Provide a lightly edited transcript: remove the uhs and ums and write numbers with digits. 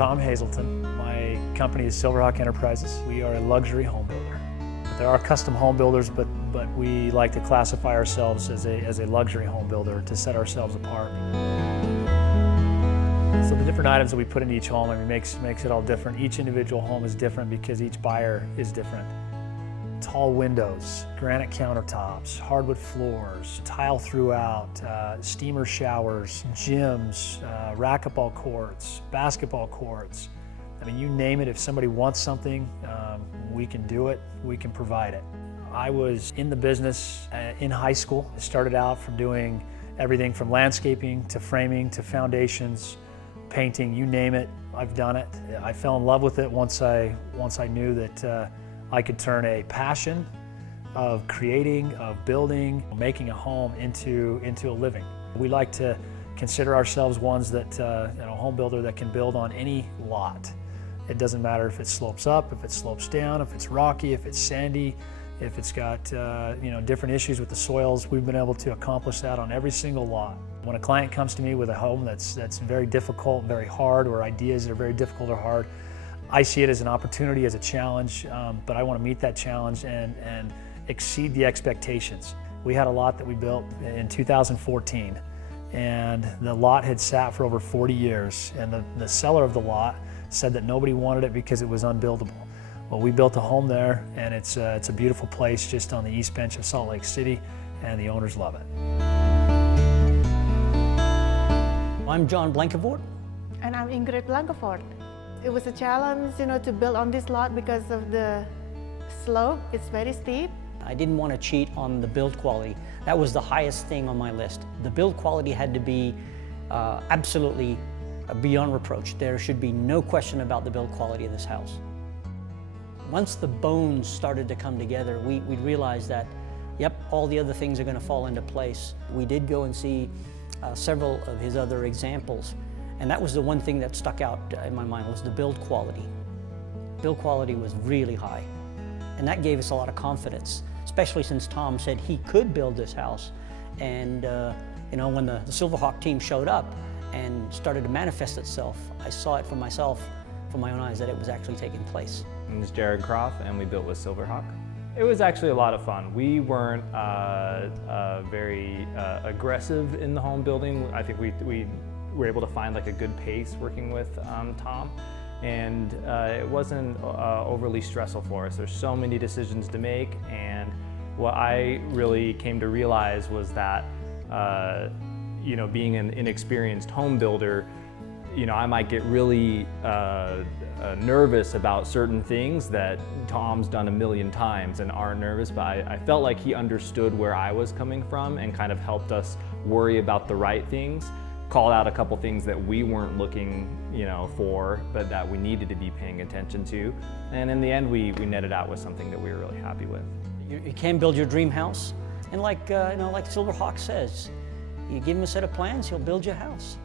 Tom Hazelton. My company is Silverhawk Enterprises. We are a luxury home builder. There are custom home builders, but we like to classify ourselves as a luxury home builder to set ourselves apart. So the different items that we put in each home, I mean, makes it all different. Each individual home is different because each buyer is different. Tall windows, granite countertops, hardwood floors, tile throughout, steamer showers, gyms, racquetball courts, basketball courts. I mean, you name it, if somebody wants something, we can do it, we can provide it. I was in the business in high school. I started out from doing everything from landscaping to framing to foundations, painting, you name it, I've done it. I fell in love with it once I knew that I could turn a passion of creating, of building, making a home into a living. We like to consider ourselves ones that, a home builder that can build on any lot. It doesn't matter if it slopes up, if it slopes down, if it's rocky, if it's sandy, if it's got different issues with the soils. We've been able to accomplish that on every single lot. When a client comes to me with a home that's very difficult, very hard, or ideas that are very difficult or hard, I see it as an opportunity, as a challenge, but I want to meet that challenge and exceed the expectations. We had a lot that we built in 2014, and the lot had sat for over 40 years, and the seller of the lot said that nobody wanted it because it was unbuildable. Well, we built a home there, and it's a beautiful place just on the east bench of Salt Lake City, and the owners love it. I'm John Blankevort. And I'm Ingrid Blankevort. It was a challenge, to build on this lot because of the slope. It's very steep. I didn't want to cheat on the build quality. That was the highest thing on my list. The build quality had to be absolutely beyond reproach. There should be no question about the build quality of this house. Once the bones started to come together, we realized that, yep, all the other things are going to fall into place. We did go and see several of his other examples, and that was the one thing that stuck out in my mind, was the build quality. Build quality was really high, and that gave us a lot of confidence, especially since Tom said he could build this house. And when the Silverhawk team showed up and started to manifest itself, I saw it for myself, from my own eyes, that it was actually taking place. My name is Jared Croft, and we built with Silverhawk. It was actually a lot of fun. We weren't very aggressive in the home building. I think we were able to find like a good pace working with Tom, and it wasn't overly stressful for us. There's so many decisions to make, and what I really came to realize was that being an inexperienced home builder, I might get really nervous about certain things that Tom's done a million times and aren't nervous, but I felt like he understood where I was coming from and kind of helped us worry about the right things, called out a couple things that we weren't looking for, but that we needed to be paying attention to. And in the end, we netted out with something that we were really happy with. You can build your dream house, and like Silverhawk says, you give him a set of plans, he'll build your house.